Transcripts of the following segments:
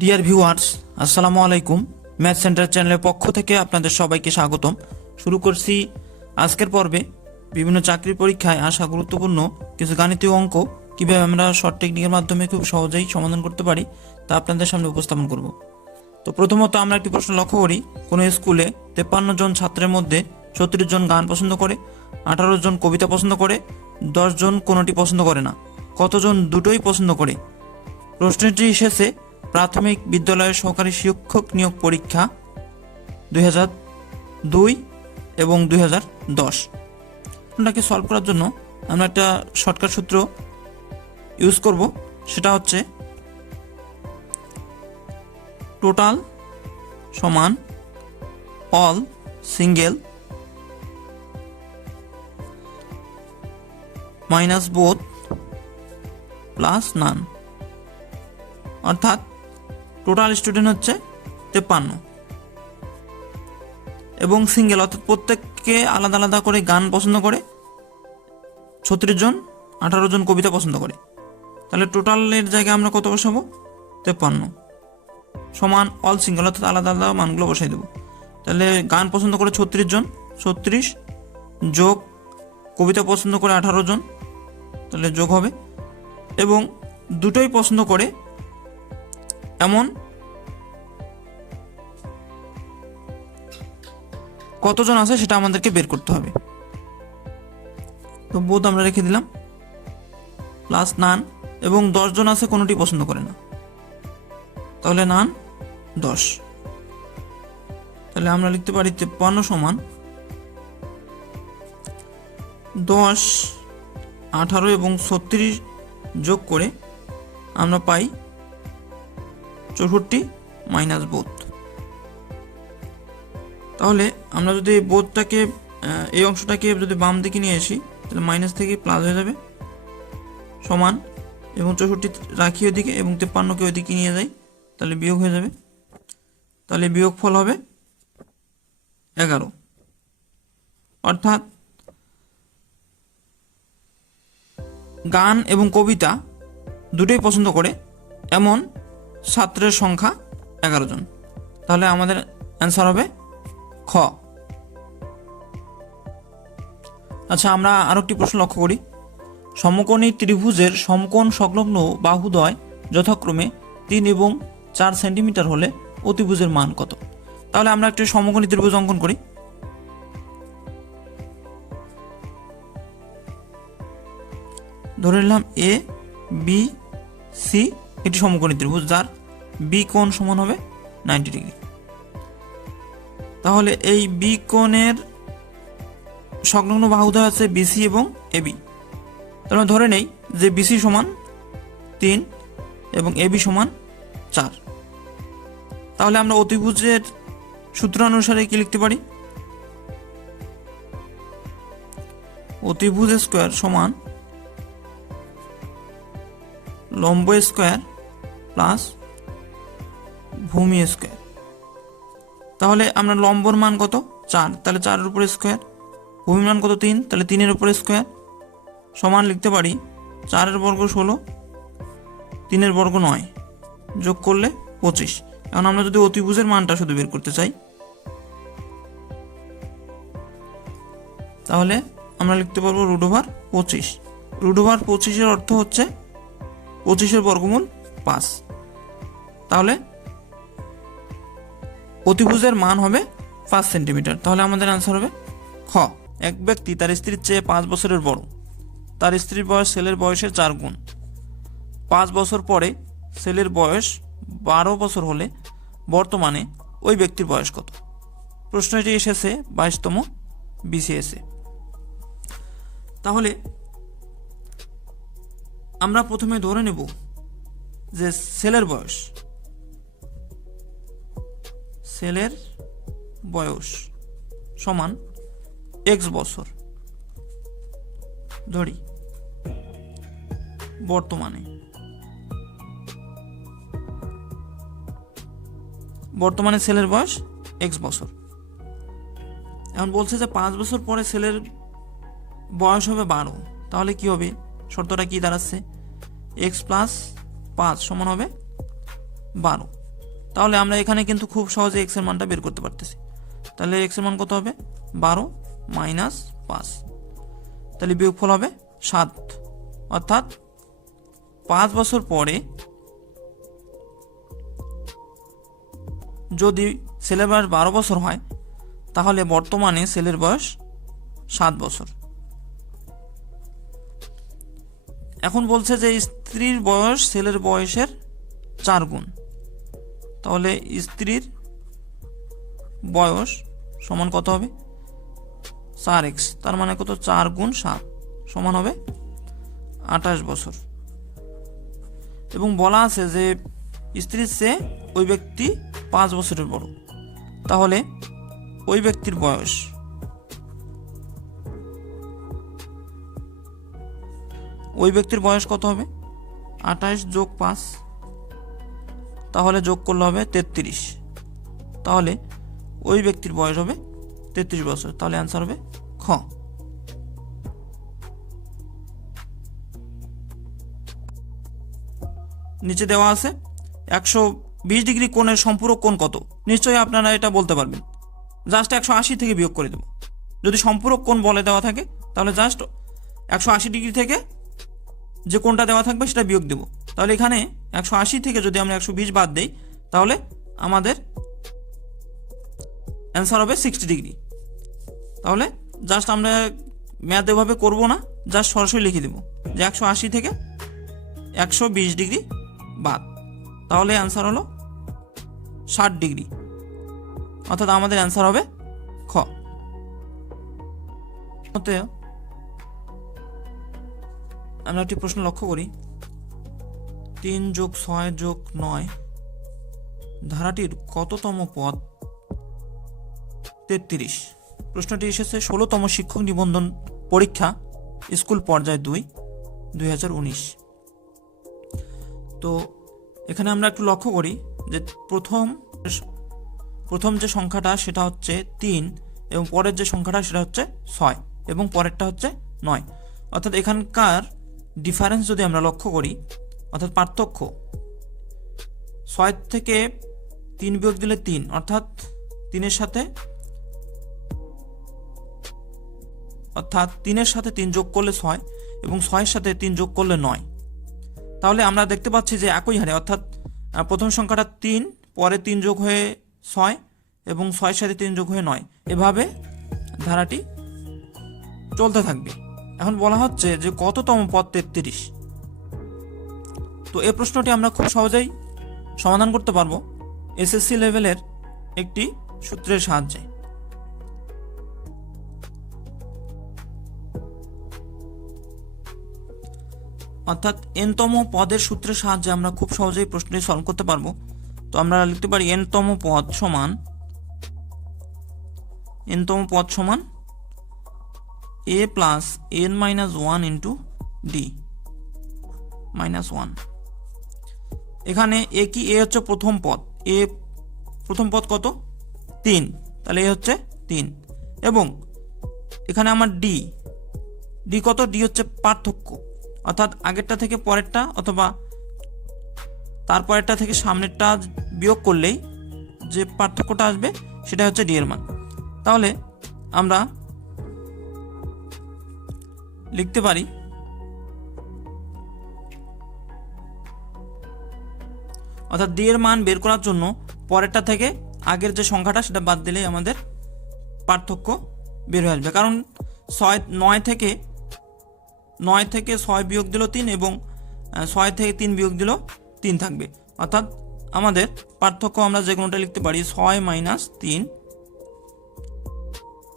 Dear viewers আসসালামু আলাইকুম। Math centre চ্যানেলের পক্ষ থেকে আপনাদের সবাইকে স্বাগতম। শুরু করছি আজকের পর্বে। বিভিন্ন চাকরির পরীক্ষায় আসা গুরুত্বপূর্ণ কিছু গাণিতীয় অঙ্ক। কীভাবে আমরা শর্ট টেকনিকের মাধ্যমে খুব সহজেই সমাধান করতে পারি তা আপনাদের সামনে উপস্থাপন করব। তো প্রথমত আমরা একটি প্রশ্ন লক্ষ্য করি। কোনো স্কুলে তেপ্পান্ন জন ছাত্রের মধ্যে ছত্রিশ জন গান পছন্দ করে, আঠারো জন কবিতা পছন্দ করে, দশ জন কোনোটি পছন্দ করে না। কতজন দুটোই পছন্দ করে? প্রশ্নটি এসেছে প্রাথমিক বিদ্যালয়ের সহকারী শিক্ষক নিয়োগ পরীক্ষা দুই হাজার দুই এবং দুই প্রশ্নটাকে সলভ করার জন্য আমরা একটা শর্টকাট সূত্র ইউজ করব। সেটা হচ্ছে টোটাল সমান all single minus both plus none অর্থাৎ টোটাল স্টুডেন্ট হচ্ছে তেপ্পান্ন। এবং সিঙ্গেল অর্থাৎ প্রত্যেককে আলাদা আলাদা করে গান পছন্দ করে, ছত্রিশ জন, আঠারো জন কবিতা পছন্দ করে। তাহলে টোটালের জায়গায় আমরা কত বসাবো? তেপ্পান্ন। সমান অল সিঙ্গেল অর্থাৎ আলাদা আলাদা মানগুলো বসাই দেবো। তাহলে গান পছন্দ করে ছত্রিশ জন, ছত্রিশ যোগ কবিতা পছন্দ করে আঠারো জন, তাহলে যোগ হবে। এবং দুটোই পছন্দ করে এমন? কতজন আছে সেটা আমাদেরকে বের করতে হবে। তো বোধ আমরা রেখে দিলাম। প্লাস নান এবং জন আছে কোনোটি পছন্দ করে না। তাহলে নান দশ। তাহলে আমরা লিখতে পারি তেপ্পান্ন সমান দশ, আঠারো এবং ছত্রিশ যোগ করে আমরা পাই চৌষট্টি মাইনাস বোধ। তাহলে আমরা যদি বোধটাকে এই অংশটাকে যদি বাম দিকে নিয়ে আসি, তাহলে মাইনাস থেকে প্লাস হয়ে যাবে, সমান, এবং চৌষট্টি রাখি ওদিকে এবং তেপ্পান্নকে ওইদিকে নিয়ে যাই, তাহলে বিয়োগ হয়ে যাবে। তাহলে বিয়োগ ফল হবে এগারো। অর্থাৎ গান এবং কবিতা দুটোই পছন্দ করে, এমন ছাত্রের সংখ্যা এগারো জন। তাহলে আমাদের অ্যান্সার হবে খ। আচ্ছা আমরা আরও একটি প্রশ্ন লক্ষ্য করি। সমকোণী ত্রিভুজের সমকোণ সংলগ্ন বাহুদয় যথাক্রমে তিন এবং চার সেন্টিমিটার হলে অতিভুজের মান কত? তাহলে আমরা একটি সমকোণী ত্রিভুজ অঙ্কন করি। ধরে নিলাম এ বি সি এটি সমকোণী ত্রিভুজ, যার বি কোণ সমান হবে নাইনটি ডিগ্রি তাহলে এই বি কোণের সংলগ্ন বাহুদয় আছে বিসি এবং এবি তাহলে ধরে নেই যে বিসি সমান তিন এবং এবি সমান চার। তাহলে আমরা অতিভুজের সূত্র অনুসারে কি লিখতে পারি? অতিভুজ স্কোয়ার সমান লম্ব স্কোয়ার প্লাস ভূমি স্কোয়ার। তাহলে আমরা লম্বর মান কত? চার। তাহলে চারের উপরে স্কোয়ার। ভূমির মান কত? তিন। তাহলে তিনের উপরে স্কোয়ার। সমান লিখতে পারি চারের বর্গ ষোলো, তিনের বর্গ নয়, যোগ করলে পঁচিশ। এখন আমরা যদি অতিভুজের মানটা শুধু বের করতে চাই, তাহলে আমরা লিখতে পারব রুট ওভার পঁচিশ। রুট ওভার পঁচিশের অর্থ হচ্ছে পঁচিশের বর্গমূল পাঁচ। তাহলে অতিভুজের মান হবে পাঁচ সেন্টিমিটার। তাহলে আমাদের আনসার হবে খ। এক ব্যক্তি তার স্ত্রীর চেয়ে পাঁচ বছরের বড়। তার স্ত্রীর বয়স ছেলের বয়সের চার গুণ। পাঁচ বছর পরে ছেলের বয়স বারো বছর হলে বর্তমানে ওই ব্যক্তির বয়স কত? প্রশ্নটি এসেছে বাইশতম বিসিএসে তাহলে আমরা প্রথমে ধরে নেব যে ছেলের বয়স ছেলের বয়স সমান এক্স বছর। ধরি। বর্তমানে। বর্তমানে ছেলের বয়স এক্স বছর। এখন বলছে যে পাঁচ বছর পরে ছেলের বয়স হবে বারো। তাহলে কি হবে? শর্তটা কি দাঁড়াচ্ছে? এক্স প্লাস পাঁচ সমান হবে বারো। তাহলে আমরা এখানে কিন্তু খুব সহজে এক্সের মানটা বের করতে পারতেছি। তাহলে এক্সের মান কত হবে? বারো মাইনাস পাঁচ। তাহলে বিয়োগফল হবে সাত। অর্থাৎ পাঁচ বছর পরে যদি ছেলের বয়স বারো বছর হয়, তাহলে বর্তমানে ছেলের বয়স সাত বছর। এখন বলছে যে স্ত্রীর বয়স ছেলের বয়সের চার গুণ। তাহলে স্ত্রীর বয়স সমান কত হবে? চার এক্স তার মানে কত? চার গুণ সাত, সমান হবে আঠাশ বছর। এবং বলা আছে যে স্ত্রীর চেয়ে ওই ব্যক্তি পাঁচ বছরের বড়। তাহলে ওই ব্যক্তির বয়স ওই ব্যক্তির বয়স কত হবে? আঠাশ যোগ পাঁচ তাহলে যোগ করলে হবে তেত্রিশ। তাহলে ওই ব্যক্তির বয়স হবে তেত্রিশ বছর। তাহলে অ্যান্সার হবে খ। নিচে দেওয়া আছে একশো বিশ ডিগ্রি কোণের সম্পূরক কোণ কত? নিশ্চয়ই আপনারা এটা বলতে পারবেন। জাস্ট একশো আশি থেকে বিয়োগ করে দেবো। যদি সম্পূরক কোণ বলে দেওয়া থাকে, তাহলে জাস্ট একশো আশি ডিগ্রি থেকে যে কোনটা দেওয়া থাকবে সেটা বিয়োগ দেবো। তাহলে এখানে একশো আশি থেকে যদি আমরা একশো বিশ বাদ দেই, তাহলে আমাদের অ্যান্সার হবে সিক্সটি ডিগ্রি তাহলে জাস্ট আমরা ম্যাথ এভাবে করব না জাস্ট সরাসরি লিখে দেবো যে একশো আশি থেকে একশো বিশ ডিগ্রি বাদ। তাহলে অ্যান্সার হলো ষাট ডিগ্রি অর্থাৎ আমাদের অ্যান্সার হবে খ। আমরা একটি প্রশ্ন লক্ষ্য করি। তিন যোগ ছয় যোগ নয়। ধারাটির কততম পদ? তেত্রিশ। প্রশ্নটি এসেছে, ষোলোতম শিক্ষক নিবন্ধন পরীক্ষা, স্কুল পর্যায় দুই দুই তো, এখানে আমরা একটু লক্ষ্য করি যে প্রথম প্রথম যে সংখ্যাটা, সেটা হচ্ছে তিন, এবং পরের যে সংখ্যাটা, সেটা হচ্ছে ছয়, এবং পরেরটা হচ্ছে নয়। অর্থাৎ এখানকার ডিফারেন্স যদি আমরা লক্ষ্য করি অর্থাৎ পার্থক্য। ছয় থেকে তিন বিয়োগ দিলে তিন, অর্থাৎ তিনের সাথে অর্থাৎ তিনের সাথে তিন যোগ করলে ছয় এবং ছয়ের সাথে তিন যোগ করলে নয়। তাহলে আমরা দেখতে পাচ্ছি যে একই হারে, অর্থাৎ প্রথম সংখ্যাটা তিন, পরে তিন যোগ হয়ে ছয় এবং ছয়ের সাথে তিন যোগ হয়ে নয়। এভাবে ধারাটি চলতে থাকবে। এখন বলা হচ্ছে যে কততম পদ তেত্রিশ? তো এই প্রশ্নটি আমরা খুব সহজেই সমাধান করতে পারব। এসএসসি লেভেলের একটি সূত্রের সাহায্যে। অর্থাৎ এনতম পদের সূত্রের সাহায্যে আমরা খুব সহজেই প্রশ্নটি সলভ করতে পারব। তো আমরা লিখতে পারি এনতম পদ সমান এনতম পদ সমান a plus n minus one into d minus one এখানে এ কি? এ হচ্ছে প্রথম পদ। এ প্রথম পদ কত? তিন। তাহলে এ হচ্ছে তিন। এবং এখানে আমার ডি। ডি কত? ডি হচ্ছে পার্থক্য। অর্থাৎ আগেরটা থেকে পরেরটা অথবা তারপরেরটা থেকে সামনেরটা বিয়োগ করলেই যে পার্থক্যটা আসবে, সেটা হচ্ছে ডি এর মান। তাহলে আমরা লিখতে পারি অর্থাৎ ডি এর মান বের করার জন্য পরেরটা থেকে আগের যে সংখ্যাটা সেটা বাদ দিলেই আমাদের পার্থক্য বের হয়ে আসবে। কারণ ছয়, নয় থেকে নয় থেকে ছয় বিয়োগ দিল তিন এবং ছয় থেকে তিন বিয়োগ দিল তিন থাকবে। অর্থাৎ আমাদের পার্থক্য আমরা যে কোনোটা লিখতে পারি, ছয় মাইনাস তিন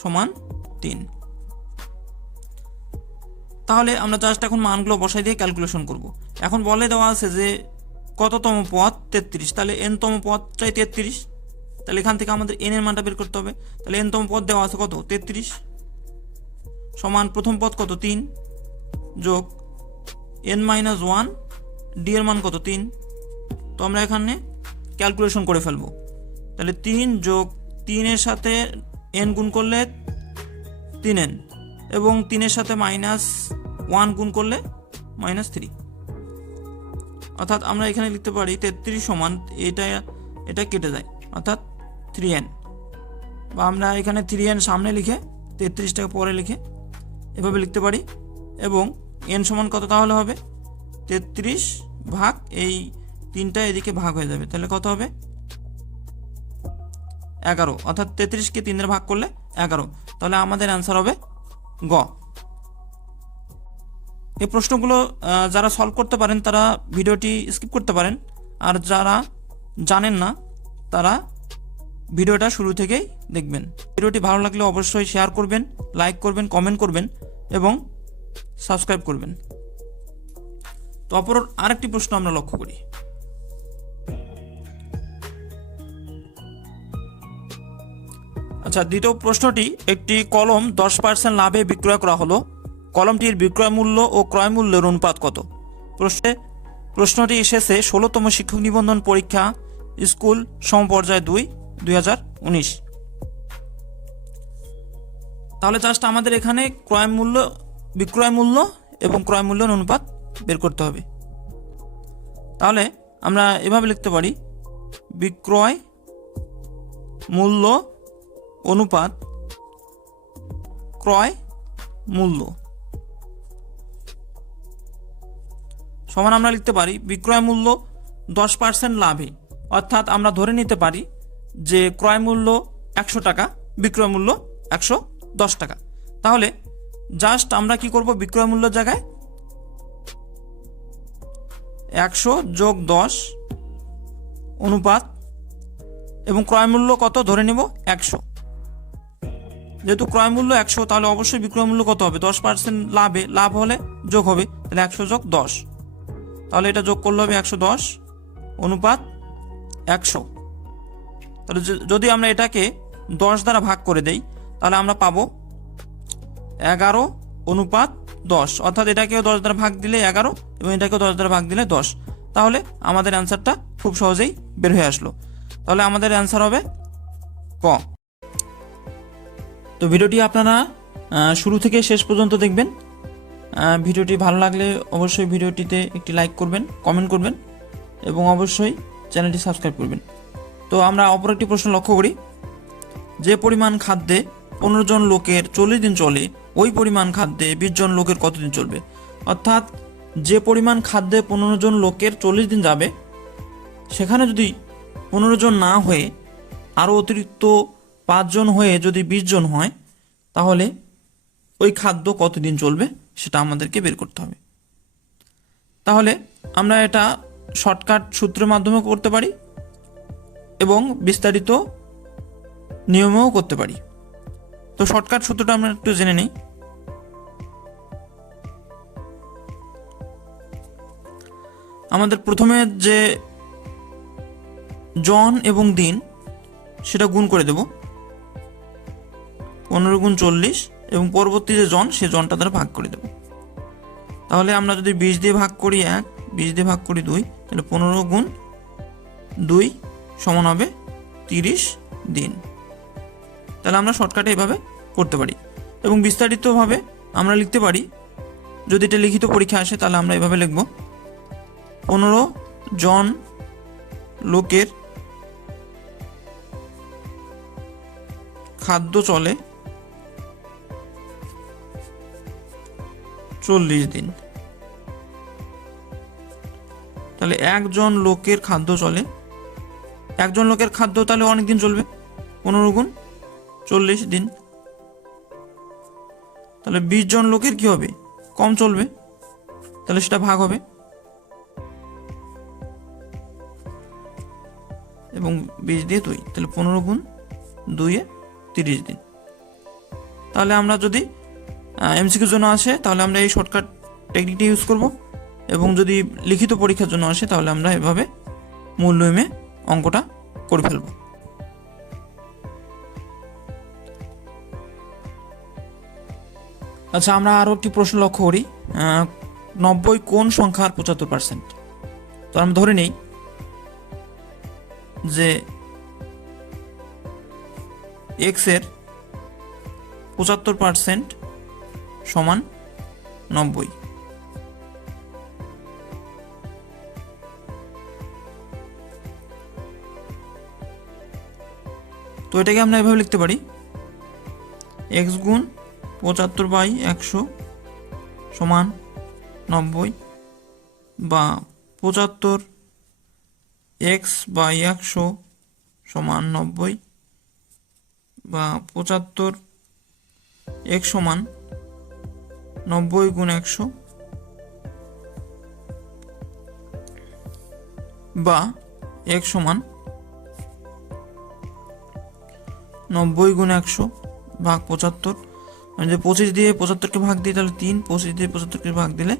সমান তিন। তাহলে আমরা জাস্ট এখন মানগুলো বসাই দিয়ে ক্যালকুলেশন করব। এখন বলে দেওয়া আছে যে কততম পদ? তেত্রিশ। তাহলে এনতম পদটাই তেত্রিশ। তাহলে এখান থেকে আমাদের এন এর মানটা বের করতে হবে। তাহলে এনতম পদ দেওয়া আছে কত? তেত্রিশ। সমান প্রথম পদ কত? তিন। যোগ এন মাইনাস ওয়ান ডি এর মান কত? তিন। তো আমরা এখানে ক্যালকুলেশন করে ফেলব। তাহলে তিন যোগ তিনের সাথে এন গুণ করলে তিন এন এবং তিনের সাথে মাইনাস ওয়ান গুণ করলে মাইনাস থ্রি অর্থাৎ আমরা এখানে লিখতে পারি তেত্রিশ সমান এটা এটা কেটে যায়, অর্থাৎ থ্রি এন বা আমরা এখানে থ্রি এন সামনে লিখে তেত্রিশটাকে পরে লিখে এভাবে লিখতে পারি। এবং এন সমান কত তাহলে হবে? তেত্রিশ ভাগ এই তিনটা এদিকে ভাগ হয়ে যাবে, তাহলে কত হবে? এগারো, অর্থাৎ তেত্রিশকে তিনের ভাগ করলে এগারো, তাহলে আমাদের অ্যান্সার হবে গ। এই প্রশ্নগুলো যারা সলভ করতে পারেন, তারা ভিডিওটি স্কিপ করতে পারেন। আর যারা জানেন না, তারা ভিডিওটা শুরু থেকেই দেখবেন। ভিডিওটি ভালো লাগলে অবশ্যই শেয়ার করবেন লাইক করবেন কমেন্ট করবেন এবং সাবস্ক্রাইব করবেন। তো অপর আরেকটি প্রশ্ন আমরা লক্ষ্য করি। আচ্ছা দ্বিতীয় প্রশ্নটি, একটি কলম দশ পার্সেন্ট লাভে বিক্রয় করা হলো। কলমটির বিক্রয় মূল্য ও ক্রয় মূল্যের অনুপাত কত? প্রশ্নে, প্রশ্নটি এসেছে ষোলোতম শিক্ষক নিবন্ধন পরীক্ষা, স্কুল, সমপর্যায় দুই দুই তাহলে জাস্ট আমাদের এখানে ক্রয় মূল্য, বিক্রয় মূল্য এবং ক্রয় মূল্যের অনুপাত বের করতে হবে। তাহলে আমরা এভাবে লিখতে পারি, বিক্রয় মূল্য অনুপাত ক্রয় মূল্য। সমান আমরা লিখতে পারি বিক্রয় মূল্য দশ পার্সেন্ট লাভে। অর্থাৎ আমরা ধরে নিতে পারি যে ক্রয় মূল্য একশো টাকা, বিক্রয় মূল্য একশো দশ টাকা। তাহলে জাস্ট আমরা কি করব বিক্রয় মূল্যের জায়গায়? একশো যোগ দশ অনুপাত এবং ক্রয় মূল্য কত ধরে নেব? একশো। যেহেতু ক্রয় মূল্য একশো, তাহলে অবশ্যই বিক্রয় মূল্য কত হবে? দশ পার্সেন্ট লাভে, লাভ হলে যোগ হবে। তাহলে একশো যোগ দশ। তাহলে এটা যোগ করলে হবে একশো দশ, অনুপাত একশো। তাহলে যদি আমরা এটাকে দশ দ্বারা ভাগ করে দেই, তাহলে আমরা পাবো এগারো, অনুপাত দশ। অর্থাৎ এটাকেও দশ দ্বারা ভাগ দিলে এগারো এবং এটাকেও দশ দ্বারা ভাগ দিলে দশ। তাহলে আমাদের অ্যান্সারটা খুব সহজেই বের হয়ে আসলো। তাহলে আমাদের অ্যান্সার হবে ক। তো ভিডিওটি আপনারা শুরু থেকে শেষ পর্যন্ত দেখবেন। ভিডিওটি ভালো লাগলে অবশ্যই ভিডিওটিতে একটি লাইক করবেন কমেন্ট করবেন এবং অবশ্যই চ্যানেলটি সাবস্ক্রাইব করবেন। তো আমরা অপর একটি প্রশ্ন লক্ষ্য করি। যে পরিমাণ খাদ্যে পনেরো জন লোকের চল্লিশ দিন চলে, ওই পরিমাণ খাদ্যে বিশ জন লোকের কতদিন চলবে? অর্থাৎ যে পরিমাণ খাদ্যে পনেরো জন লোকের চল্লিশ দিন যাবে, সেখানে যদি পনেরো জন না হয়ে আরও অতিরিক্ত পাঁচজন হয়ে যদি বিশ জন হয়, তাহলে ওই খাদ্য কতদিন চলবে? সেটা আমাদেরকে বের করতে হবে। তাহলে আমরা এটা শর্টকাট সূত্রের মাধ্যমে করতে পারি এবং বিস্তারিত নিয়মেও করতে পারি। তো শর্টকাট সূত্রটা আমরা একটু জেনে নিই। আমাদের প্রথমে যে জন এবং দিন, সেটা গুণ করে দেব। পনেরো গুণ চল্লিশ। এবং পরবর্তী যে জন, সে জনটা দ্বারা ভাগ করে দেব। তাহলে আমরা যদি বিশ দিয়ে ভাগ করি এক, বিশ দিয়ে ভাগ করি দুই, তাহলে পনেরো গুণ দুই সমান হবে তিরিশ দিন। তাহলে আমরা শর্টকাটে এভাবে করতে পারি। এবং বিস্তারিতভাবে আমরা লিখতে পারি, যদি এটা লিখিত পরীক্ষা আসে, তাহলে আমরা এভাবে লিখব। পনেরো জন লোকের খাদ্য চলে চল্লিশ দিন। তাহলে একজন লোকের খাদ্য চলে। একজন লোকের খাদ্য তাহলে অনেক দিন চলবে? পনেরো গুণ চল্লিশ দিন। তাহলে বিশ জন লোকের কি হবে? কম চলবে। তাহলে সেটা ভাগ হবে। এবং বিশ দিয়ে দুই, তাহলে পনেরো গুণ দুইয়ে তিরিশ দিন। তাহলে আমরা যদি এমসিকিউর জন্য আসে তাহলে আমরা এই শর্টকাট টেকনিকটি ইউজ করব। এবং যদি লিখিত পরীক্ষার জন্য আসে, তাহলে আমরা এভাবে মূল্যমে অঙ্কটা করে ফেলব। আচ্ছা আমরা আরও একটি প্রশ্ন লক্ষ্য করি। নব্বই কোন সংখ্যার পঁচাত্তর পার্সেন্ট তো আমরা ধরে নেই যে এক্সের পঁচাত্তর পার্সেন্ট সমান নব্বই। তো এটাকে আমরা এভাবে লিখতে পারি। এক্স গুণ পঁচাত্তর বাই একশো সমান নব্বই বা পঁচাত্তর এক্স বাই একশো সমান নব্বই বা পঁচাত্তর এক সমান নব্বই গুণ একশো। বা এক সমান নব্বই গুণ একশো ভাগ পঁচাত্তর। আমি যদি পঁচিশ দিয়ে পঁচাত্তরকে ভাগ দিই, তাহলে তিন। পঁচিশ দিয়ে পঁচাত্তরকে ভাগ দিলে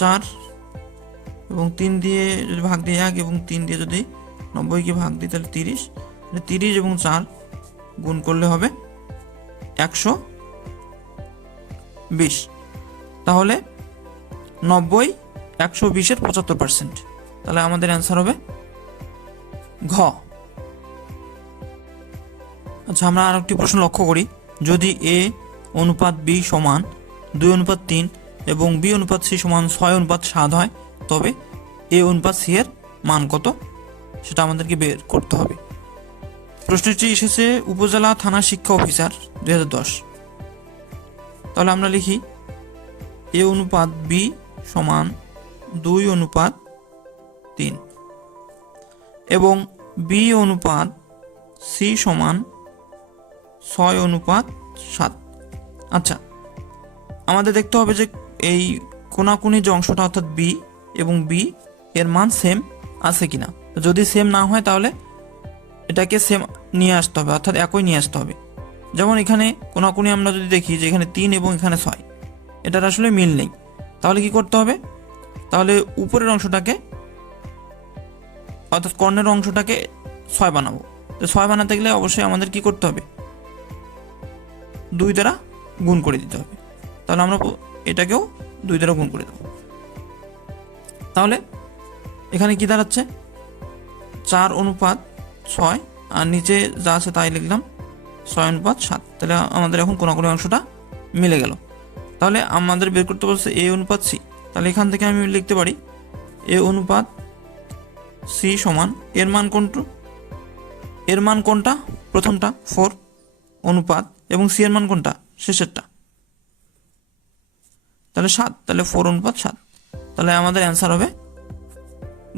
চার এবং তিন দিয়ে যদি ভাগ দিই এক এবং তিন দিয়ে যদি নব্বইকে ভাগ দিই, তাহলে তিরিশ। তিরিশ এবং চার গুণ করলে হবে একশো। বিশ। তাহলে নব্বই, একশো বিশের পঁচাত্তর পার্সেন্ট তাহলে আমাদের অ্যান্সার হবে ঘ। আচ্ছা আমরা আর একটি প্রশ্ন লক্ষ্য করি। যদি এ অনুপাত বি সমান, দুই অনুপাত তিন এবং বি অনুপাত সি সমান ছয় অনুপাত সাত হয়, তবে এ অনুপাত সি এর মান কত? সেটা আমাদেরকে বের করতে হবে। প্রশ্নটি এসেছে উপজেলা থানা শিক্ষা অফিসার, দুই হাজার দশ। তাহলে আমরা লিখি এ অনুপাত বি সমান দুই অনুপাত তিন। এবং বি অনুপাত সি সমান ছয় অনুপাত সাত। আচ্ছা আমাদের দেখতে হবে যে এই কোনাকুনি যে অংশটা অর্থাৎ বি এবং বি এর মান সেম আছে কিনা। যদি সেম না হয় তাহলে এটাকে সেম নিয়ে আসতে হবে, অর্থাৎ একই নিয়ে আসতে হবে। যেমন এখানে কোনাকুনি আমরা যদি দেখি যে এখানে তিন এবং এখানে ছয়, এটার আসলে মিল নেই। তাহলে কি করতে হবে? তাহলে উপরের অংশটাকে অর্থাৎ কর্ণের অংশটাকে ছয় বানাবো। তো ছয় বানাতে গেলে অবশ্যই আমাদের কি করতে হবে? দুই দ্বারা গুণ করে দিতে হবে। তাহলে আমরা এটাকেও দুই দ্বারা গুণ করে দেবো। তাহলে এখানে কি দাঁড়াচ্ছে? চার অনুপাত ছয়, আর নিচে যা আছে তাই লিখলাম ছয় অনুপাত সাত। তাহলে আমাদের এখন কোনো কোনো অংশটা মিলে গেল। তাহলে আমাদের বের করতে বলছে এ অনুপাত সি। তাহলে এখান থেকে আমি লিখতে পারি এ অনুপাত সি সমান এর মান কোনটু? এর মান কোনটা? প্রথমটা, ফোর অনুপাত এবং সি এর মান কোনটা? শেষেরটা। তাহলে সাত, তাহলে ফোর অনুপাত সাত। তাহলে আমাদের অ্যান্সার হবে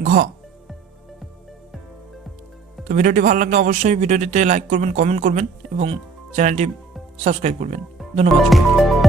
ঘ। তো ভিডিওটি ভালো লাগলে অবশ্যই ভিডিওটিতে লাইক করবেন কমেন্ট করবেন এবং চ্যানেলটি সাবস্ক্রাইব করবেন। ধন্যবাদ সবাইকে।